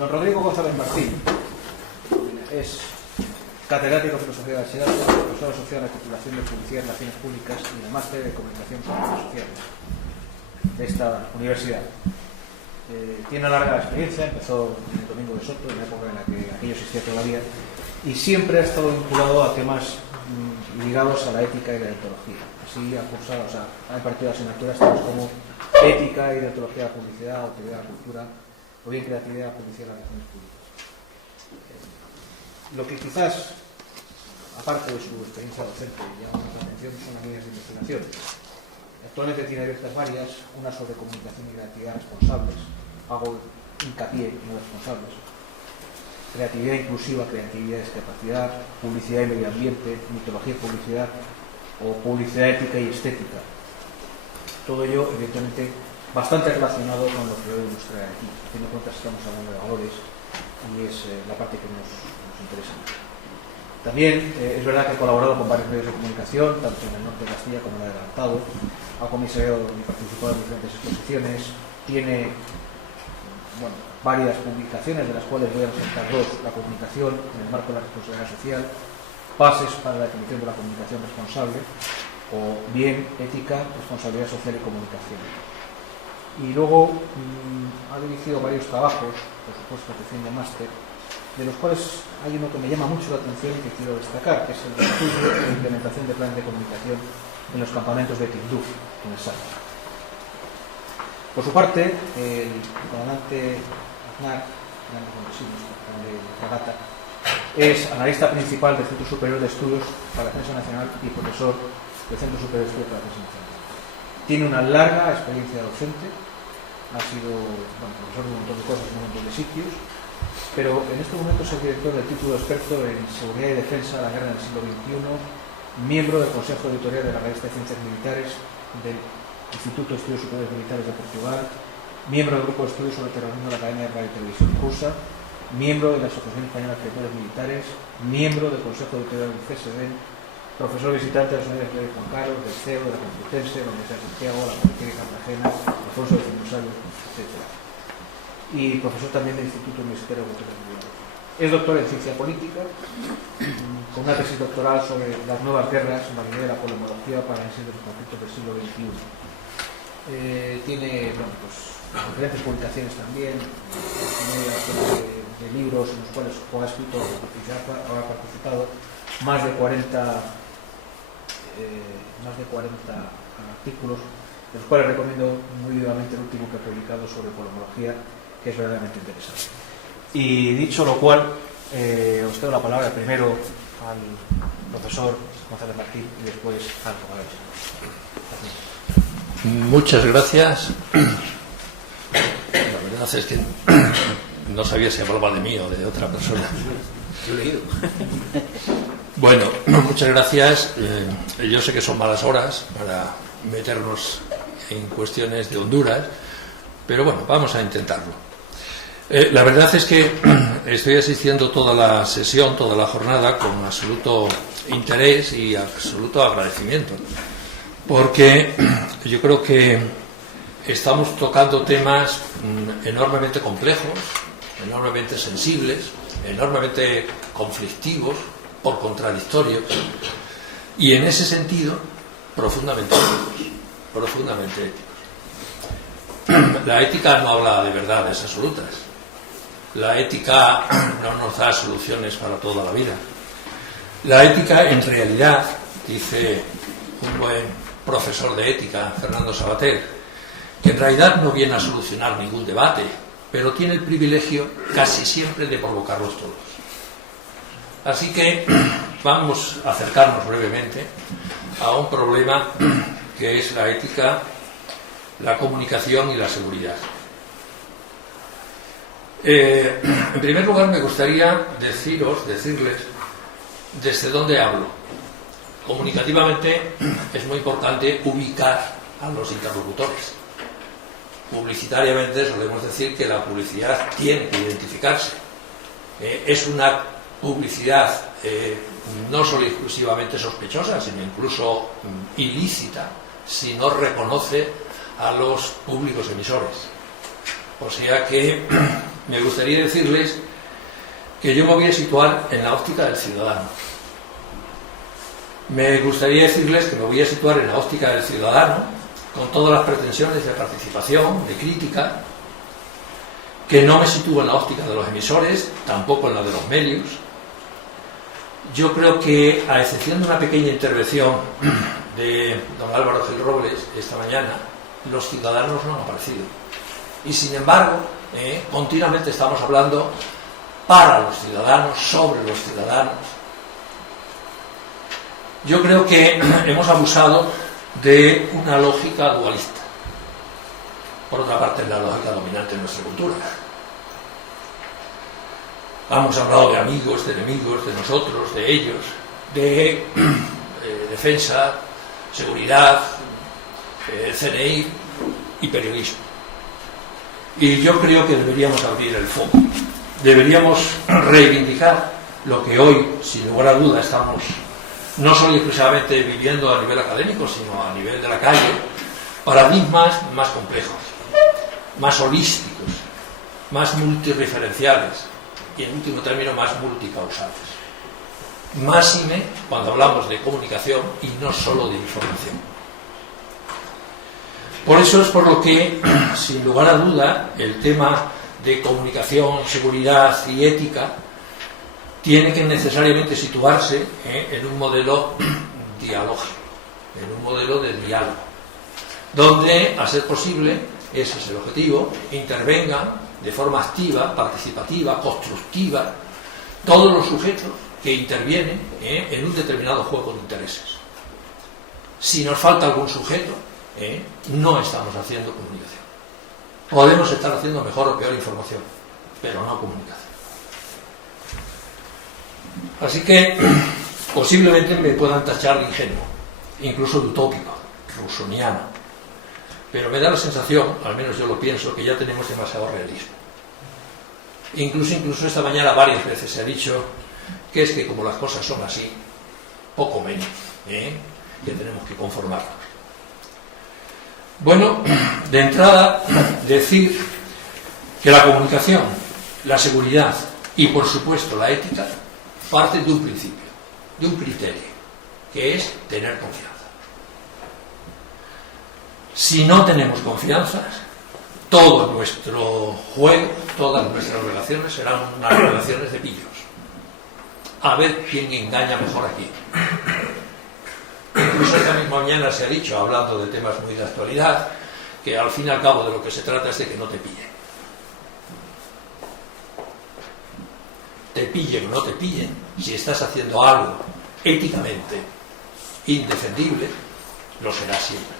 Don Rodrigo González Martín es catedrático de Filosofía de Bachillerato, profesor asociado a la titulación de Publicidad y Relaciones Públicas y de Máster de Comunicación con Redes Sociales de esta universidad. Tiene una larga experiencia, empezó en el Domingo de Soto, en la época en la que aquello existía todavía, y siempre ha estado vinculado a temas ligados a la ética y la deontología. Así ha cursado, ha impartido asignaturas tales como ética y deontología de la publicidad, autoridad de la cultura, o bien creatividad, publicidad y relaciones públicas. Lo que quizás, aparte de su experiencia docente, llama más la atención son las líneas de investigación. Actualmente tiene abiertas varias, una sobre comunicación y creatividad responsables, hago hincapié en los responsables, creatividad inclusiva, creatividad y discapacidad, publicidad y medio ambiente, mitología y publicidad, o publicidad ética y estética. Todo ello, evidentemente, bastante relacionado con lo que hoy nos trae aquí, teniendo en cuenta que estamos hablando de valores y es la parte que nos interesa. También es verdad que ha colaborado con varios medios de comunicación, tanto en el norte de Castilla como en el Adelantado, ha comisariado y participado en diferentes exposiciones, tiene varias publicaciones, de las cuales voy a resaltar dos: la comunicación en el marco de la responsabilidad social, bases para la definición de la comunicación responsable, o bien ética, responsabilidad social y comunicación. Y luego ha dirigido varios trabajos, por supuesto que tiene máster, de los cuales hay uno que me llama mucho la atención y que quiero destacar, que es el estudio e implementación de planes de comunicación en los campamentos de Tinduf, en el Sáhara. Por su parte, el comandante Aznar, de Fragata, es analista principal del Centro Superior de Estudios para la Defensa Nacional y profesor del Centro Superior de Estudios para la Defensa Nacional. Tiene una larga experiencia docente, ha sido profesor de un montón de cosas en un montón de sitios, pero en este momento es el director del título de experto en Seguridad y Defensa de la Guerra en el siglo XXI, miembro del Consejo Editorial de la Revista de Ciencias Militares del Instituto de Estudios Superiores Militares de Portugal, miembro del Grupo de Estudios sobre Terrorismo de la Academia de Radio y Televisión Rusa, miembro de la Asociación Española de Escritores Militares, miembro del Consejo Editorial del CSD, profesor visitante de las universidades de Juan Carlos, del CEU, de la Complutense, de la Universidad de Santiago, la Politécnica de Cartagena, Alfonso de Cimusayo, etc. Y profesor también del Instituto Universitario de Cultura Mundial. Es doctor en Ciencia Política, con una tesis doctoral sobre las nuevas guerras en la línea de la polemología para análisis de los conflictos del siglo XXI. Tiene diferentes publicaciones también, tiene de libros en los cuales ha escrito o ha participado más de 40 artículos, de los cuales recomiendo muy vivamente el último que ha publicado sobre polemología, que es verdaderamente interesante. Y dicho lo cual, os cedo la palabra primero al profesor González Martín y después al comandante. Muchas gracias. La verdad es que no sabía si hablaba de mí o de otra persona. Yo he leído. Bueno, muchas gracias. Yo sé que son malas horas para meternos en cuestiones de Honduras, pero bueno, vamos a intentarlo. La verdad es que estoy asistiendo toda la sesión, toda la jornada, con absoluto interés y absoluto agradecimiento, porque yo creo que estamos tocando temas enormemente complejos, enormemente sensibles, enormemente conflictivos, por contradictorios, y en ese sentido profundamente éticos. La ética no habla de verdades absolutas. La ética no nos da soluciones para toda la vida. La ética, en realidad, dice un buen profesor de ética, Fernando Savater, que en realidad no viene a solucionar ningún debate, pero tiene el privilegio casi siempre de provocarlos todos. Así que vamos a acercarnos brevemente a un problema que es la ética, la comunicación y la seguridad. En primer lugar, me gustaría decirles desde dónde hablo. Comunicativamente es muy importante ubicar a los interlocutores. Publicitariamente solemos decir que la publicidad tiene que identificarse. Es una publicidad no solo exclusivamente sospechosa, sino incluso ilícita, si no reconoce a los públicos emisores. O sea que me gustaría decirles que yo me voy a situar en la óptica del ciudadano. Me gustaría decirles que me voy a situar en la óptica del ciudadano, con todas las pretensiones de participación, de crítica, que no me sitúo en la óptica de los emisores, tampoco en la de los medios. Yo creo que, a excepción de una pequeña intervención de don Álvaro Gil Robles esta mañana, los ciudadanos no han aparecido. Y sin embargo, continuamente estamos hablando para los ciudadanos, sobre los ciudadanos. Yo creo que hemos abusado de una lógica dualista. Por otra parte, es la lógica dominante en nuestra cultura. Hemos hablado de amigos, de enemigos, de nosotros, de ellos, de defensa, seguridad, CNI y periodismo. Y yo creo que deberíamos abrir el foco. Deberíamos reivindicar lo que hoy, sin lugar a duda, estamos no solo exclusivamente viviendo a nivel académico, sino a nivel de la calle, paradigmas más complejos, más holísticos, más multireferenciales y, en último término, más multicausales. Máxime cuando hablamos de comunicación y no solo de información. Por eso es por lo que, sin lugar a duda, el tema de comunicación, seguridad y ética tiene que necesariamente situarse en un modelo dialógico, en un modelo de diálogo, donde, a ser posible, ese es el objetivo, intervengan de forma activa, participativa, constructiva, todos los sujetos que intervienen en un determinado juego de intereses. Si nos falta algún sujeto, no estamos haciendo comunicación. Podemos estar haciendo mejor o peor información, pero no comunicación. Así que posiblemente me puedan tachar de ingenuo, incluso de utópico, rusoniano, pero me da la sensación, al menos yo lo pienso, que ya tenemos demasiado realismo. Incluso esta mañana varias veces se ha dicho que es que como las cosas son así, poco menos, que tenemos que conformarnos. Bueno, de entrada, decir que la comunicación, la seguridad y, por supuesto, la ética parten de un principio, de un criterio, que es tener confianza. Si no tenemos confianza, todo nuestro juego, todas nuestras relaciones serán unas relaciones de pillos. A ver quién engaña mejor aquí. Incluso esta misma mañana se ha dicho, hablando de temas muy de actualidad, que al fin y al cabo de lo que se trata es de que no te pillen. Te pillen o no te pillen, si estás haciendo algo éticamente indefendible, lo será siempre.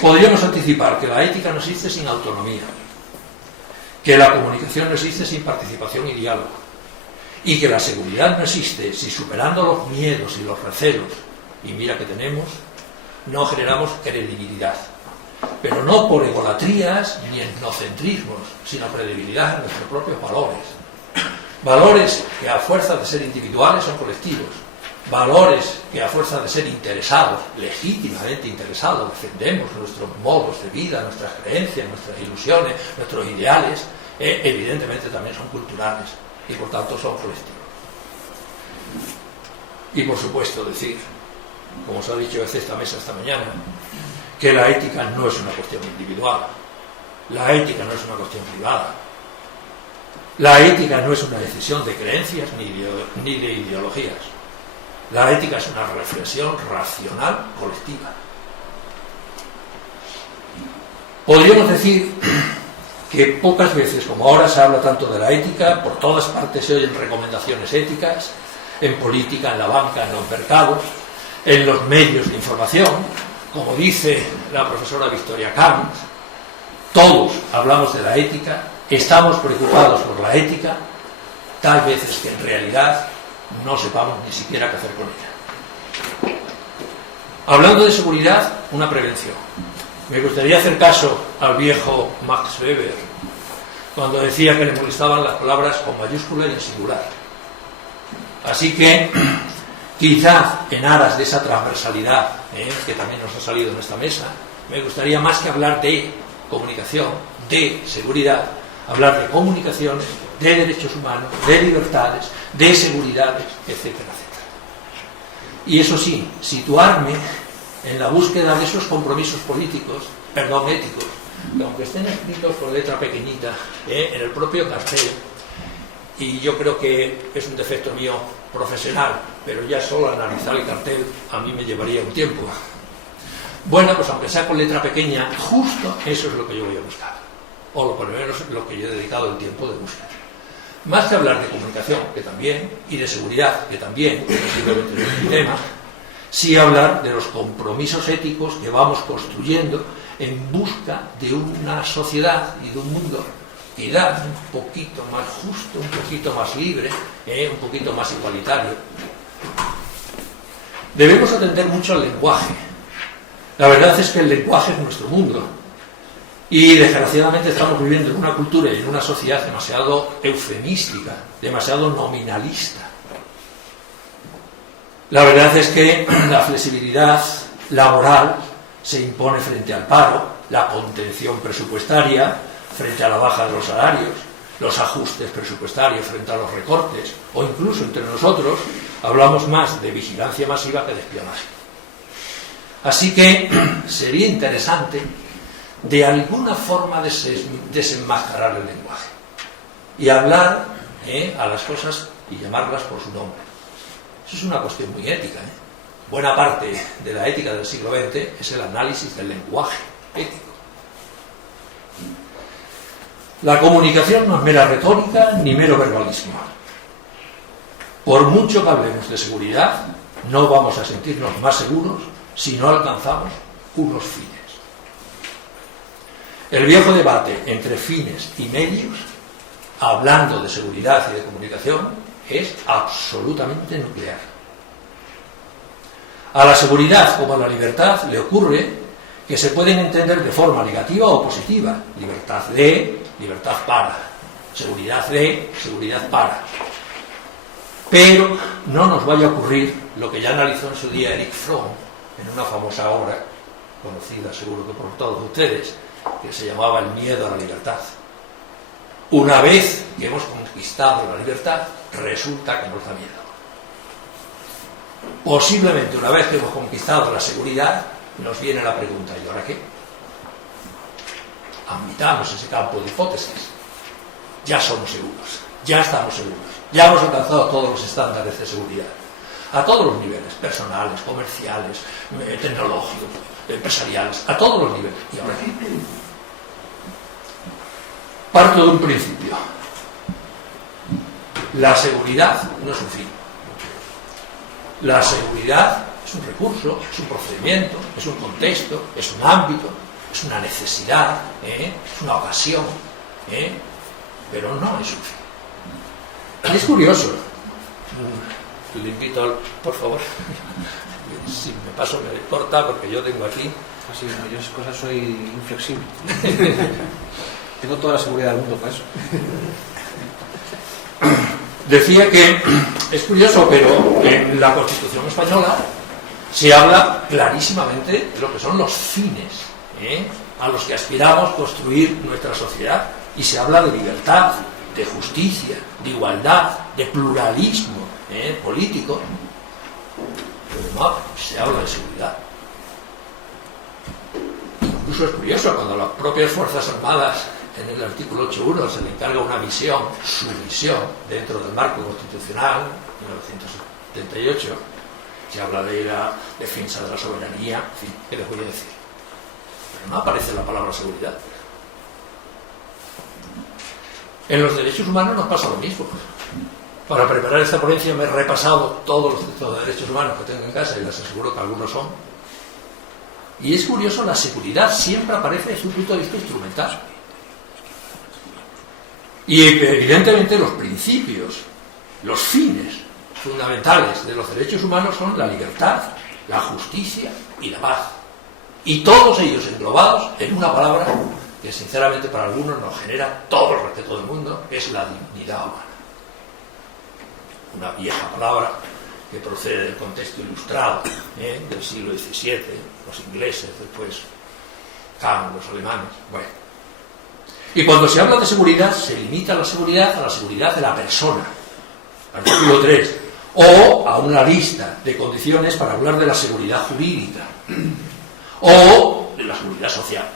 Podríamos anticipar que la ética no existe sin autonomía, que la comunicación no existe sin participación y diálogo, y que la seguridad no existe si, superando los miedos y los recelos, y mira que tenemos, no generamos credibilidad. Pero no por egolatrías ni etnocentrismos, sino credibilidad en nuestros propios valores. Valores que a fuerza de ser individuales son colectivos. Valores que a fuerza de ser interesados, legítimamente interesados, defendemos nuestros modos de vida, nuestras creencias, nuestras ilusiones, nuestros ideales, evidentemente también son culturales y por tanto son colectivos. Y por supuesto decir, como se ha dicho desde esta mesa esta mañana, que la ética no es una cuestión individual, la ética no es una cuestión privada, la ética no es una decisión de creencias ni de ideologías, la ética es una reflexión racional colectiva. Podríamos decir que pocas veces, como ahora se habla tanto de la ética, por todas partes se oyen recomendaciones éticas, en política, en la banca, en los mercados, en los medios de información. Como dice la profesora Victoria Camps, todos hablamos de la ética, estamos preocupados por la ética, tal vez es que en realidad no sepamos ni siquiera qué hacer con ella. Hablando de seguridad, una prevención. Me gustaría hacer caso al viejo Max Weber, cuando decía que le molestaban las palabras con mayúscula y en singular. Así que, quizá en aras de esa transversalidad que también nos ha salido en esta mesa, me gustaría más que hablar de comunicación, de seguridad, hablar de comunicaciones, de derechos humanos, de libertades, de seguridades, etcétera, etcétera. Y eso sí, situarme en la búsqueda de esos compromisos políticos, éticos, que aunque estén escritos con letra pequeñita en el propio cartel, y yo creo que es un defecto mío profesional, pero ya solo analizar el cartel a mí me llevaría un tiempo. Bueno, pues aunque sea con letra pequeña, justo eso es lo que yo voy a buscar, o por lo menos lo que yo he dedicado el tiempo de buscar. Más que hablar de comunicación, que también, y de seguridad, que también, posiblemente es mi tema, sí hablar de los compromisos éticos que vamos construyendo en busca de una sociedad y de un mundo que da un poquito más justo, un poquito más libre, un poquito más igualitario. Debemos atender mucho al lenguaje. La verdad es que el lenguaje es nuestro mundo. Y desgraciadamente estamos viviendo en una cultura y en una sociedad demasiado eufemística, demasiado nominalista. La verdad es que la flexibilidad laboral se impone frente al paro, la contención presupuestaria frente a la baja de los salarios, los ajustes presupuestarios frente a los recortes, o incluso entre nosotros hablamos más de vigilancia masiva que de espionaje. Así que sería interesante de alguna forma desenmascarar el lenguaje y hablar a las cosas y llamarlas por su nombre. Eso es una cuestión muy ética. Buena parte de la ética del siglo XX es el análisis del lenguaje ético. La comunicación no es mera retórica ni mero verbalismo. Por mucho que hablemos de seguridad, no vamos a sentirnos más seguros si no alcanzamos unos fines. El viejo debate entre fines y medios, hablando de seguridad y de comunicación, es absolutamente nuclear. A la seguridad como a la libertad le ocurre que se pueden entender de forma negativa o positiva. Libertad de, libertad para. Seguridad de, seguridad para. Pero no nos vaya a ocurrir lo que ya analizó en su día Erich Fromm en una famosa obra, conocida seguro que por todos ustedes, que se llamaba El miedo a la libertad. Una vez que hemos conquistado la libertad, resulta que nos da miedo. Posiblemente una vez que hemos conquistado la seguridad, nos viene la pregunta, ¿y ahora qué? Admitamos ese campo de hipótesis. Ya somos seguros, ya estamos seguros, ya hemos alcanzado todos los estándares de seguridad, a todos los niveles, personales, comerciales, tecnológicos, empresariales, a todos los niveles. ¿Y ahora qué? Parto de un principio. La seguridad no es un fin. La seguridad es un recurso, es un procedimiento, es un contexto, es un ámbito, es una necesidad, es una ocasión, pero no es un fin. Es curioso. Le invito al... Por favor. Si me paso me corta porque yo tengo aquí... Así, no, yo esas cosas soy inflexible. Tengo toda la seguridad del mundo para eso. Decía que es curioso, pero en la Constitución española se habla clarísimamente de lo que son los fines a los que aspiramos construir nuestra sociedad, y se habla de libertad, de justicia, de igualdad, de pluralismo político, pero no se habla de seguridad. Incluso es curioso cuando las propias Fuerzas Armadas, en el artículo 8.1, se le encarga una visión, su visión, dentro del marco constitucional, 1978, se habla de la defensa de la soberanía, en fin, ¿qué les voy a decir? Pero no aparece la palabra seguridad. En los derechos humanos nos pasa lo mismo. Para preparar esta ponencia me he repasado todos los textos de derechos humanos que tengo en casa, y les aseguro que algunos son. Y es curioso, la seguridad siempre aparece desde un punto de vista instrumental. Y evidentemente los principios, los fines fundamentales de los derechos humanos son la libertad, la justicia y la paz. Y todos ellos englobados en una palabra que sinceramente para algunos nos genera todo el respeto del mundo, es la dignidad humana. Una vieja palabra que procede del contexto ilustrado del siglo XVII, los ingleses después Kant, los alemanes, bueno. Y cuando se habla de seguridad, se limita la seguridad a la seguridad de la persona, artículo 3, o a una lista de condiciones para hablar de la seguridad jurídica, o de la seguridad social.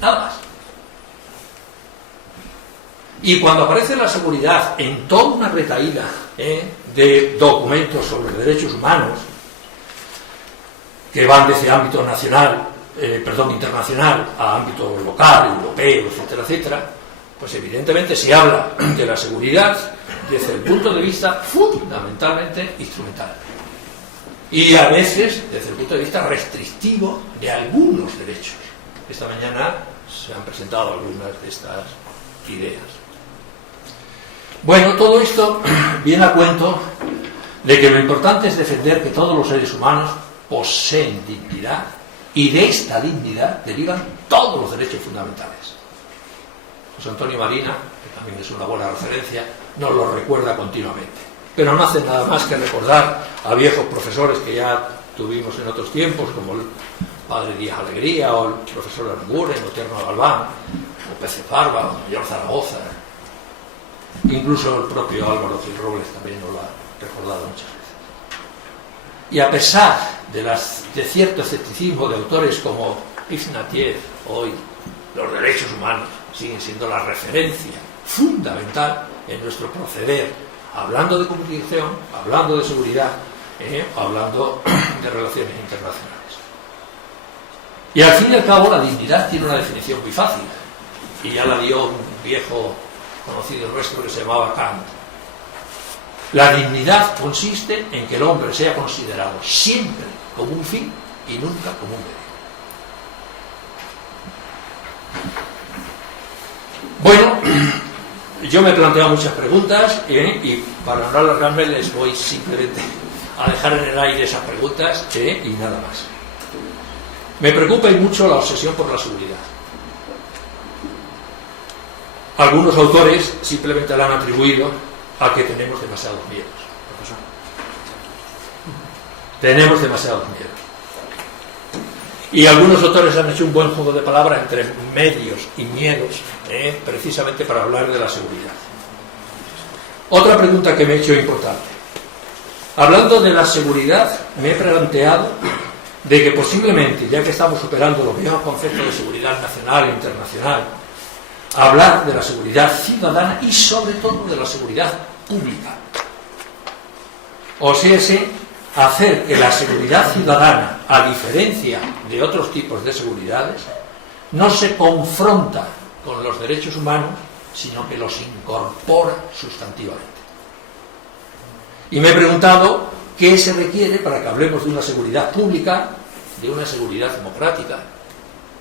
Nada más. Y cuando aparece la seguridad en toda una retahíla de documentos sobre derechos humanos, que van desde ámbito internacional a ámbito local, europeo, etcétera, etcétera, pues evidentemente se habla de la seguridad desde el punto de vista fundamentalmente instrumental. Y a veces desde el punto de vista restrictivo de algunos derechos. Esta mañana se han presentado algunas de estas ideas. Bueno, todo esto viene a cuento de que lo importante es defender que todos los seres humanos poseen dignidad y de esta dignidad derivan todos los derechos fundamentales. José Antonio Marina, que también es una buena referencia, nos lo recuerda continuamente. Pero no hace nada más que recordar a viejos profesores que ya tuvimos en otros tiempos, como el padre Díaz Alegría, o el profesor Aranguren, o Tierno Galván, o Pérez Barba, o Mayor Zaragoza. Incluso el propio Álvaro Gil Robles también nos lo ha recordado muchas veces. Y a pesar de cierto escepticismo de autores como Ignatieff, hoy los derechos humanos siguen siendo la referencia fundamental en nuestro proceder, hablando de comunicación, hablando de seguridad, hablando de relaciones internacionales. Y al fin y al cabo la dignidad tiene una definición muy fácil, y ya la dio un viejo conocido nuestro que se llamaba Kant. La dignidad consiste en que el hombre sea considerado siempre como un fin y nunca como un medio. Bueno, yo me he planteado muchas preguntas y para no alargarme les voy simplemente a dejar en el aire esas preguntas y nada más. Me preocupa y mucho la obsesión por la seguridad. Algunos autores simplemente la han atribuido a que tenemos demasiados miedos. Tenemos demasiados miedos. Y algunos autores han hecho un buen juego de palabras entre medios y miedos, precisamente para hablar de la seguridad. Otra pregunta que me he hecho importante. Hablando de la seguridad, me he planteado de que posiblemente, ya que estamos superando los viejos conceptos de seguridad nacional e internacional, hablar de la seguridad ciudadana y sobre todo de la seguridad pública. O sea, hacer que la seguridad ciudadana, a diferencia de otros tipos de seguridades, no se confronta con los derechos humanos, sino que los incorpora sustantivamente. Y me he preguntado qué se requiere para que hablemos de una seguridad pública, de una seguridad democrática,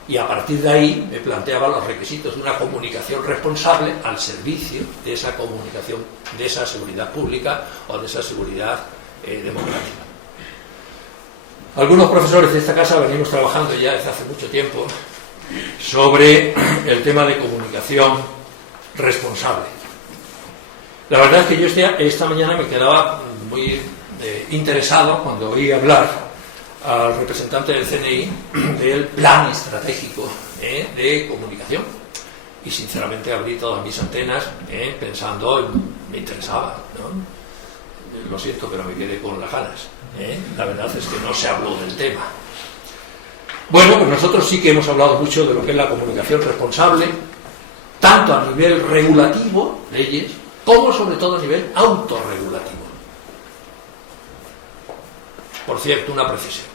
y a partir de ahí me planteaba los requisitos de una comunicación responsable al servicio de esa comunicación, de esa seguridad pública o de esa seguridad democrática. Algunos profesores de esta casa venimos trabajando ya desde hace mucho tiempo sobre el tema de comunicación responsable. La verdad es que yo esta mañana me quedaba muy interesado cuando oí hablar al representante del CNI del plan estratégico de comunicación, y sinceramente abrí todas mis antenas pensando, me interesaba, ¿no? Lo siento, pero me quedé con las ganas. La verdad es que no se habló del tema. Bueno, pues nosotros sí que hemos hablado mucho de lo que es la comunicación responsable, tanto a nivel regulativo, leyes, como sobre todo a nivel autorregulativo. Por cierto, una precisión.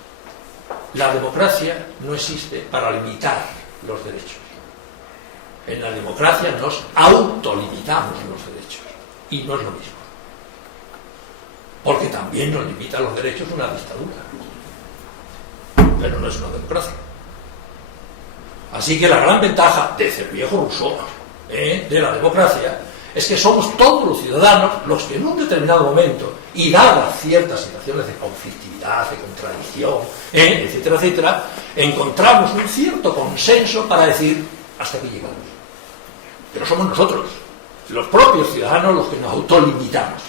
La democracia no existe para limitar los derechos. En la democracia nos autolimitamos los derechos. Y no es lo mismo. Porque también nos limita los derechos una dictadura. Pero no es una democracia. Así que la gran ventaja desde el viejo Rousseau de la democracia es que somos todos los ciudadanos los que en un determinado momento, y dadas ciertas situaciones de conflictividad, de contradicción, etcétera, etcétera, encontramos un cierto consenso para decir hasta aquí llegamos. Pero somos nosotros, los propios ciudadanos, los que nos autolimitamos.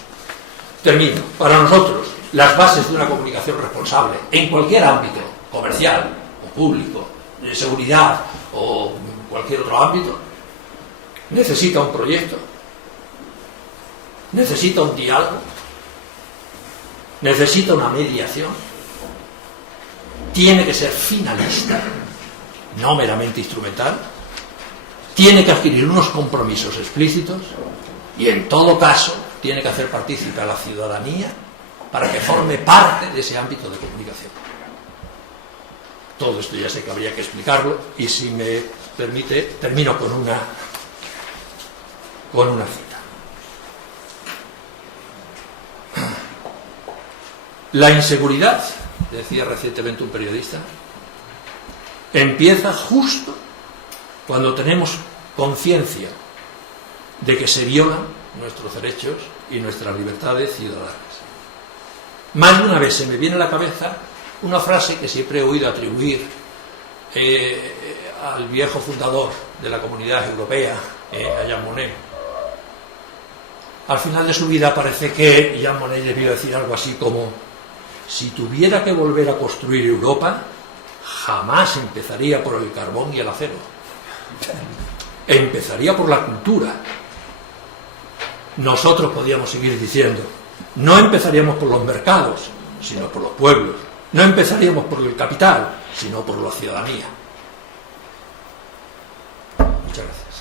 Termino. Para nosotros, las bases de una comunicación responsable en cualquier ámbito, comercial o público, de seguridad o cualquier otro ámbito, necesita un proyecto, necesita un diálogo, necesita una mediación, tiene que ser finalista, no meramente instrumental, tiene que adquirir unos compromisos explícitos y en todo caso tiene que hacer partícipe a la ciudadanía para que forme parte de ese ámbito de comunicación. Todo esto ya sé que habría que explicarlo y, si me permite, termino con una cita. La inseguridad, decía recientemente un periodista, empieza justo cuando tenemos conciencia de que se violan nuestros derechos y nuestras libertades ciudadanas. Más de una vez se me viene a la cabeza una frase que siempre he oído atribuir al viejo fundador de la Comunidad Europea, a Jean Monnet. Al final de su vida parece que Jean Monnet debió decir algo así como: si tuviera que volver a construir Europa, jamás empezaría por el carbón y el acero. Empezaría por la cultura. Nosotros podíamos seguir diciendo, no empezaríamos por los mercados, sino por los pueblos. No empezaríamos por el capital, sino por la ciudadanía. Muchas gracias.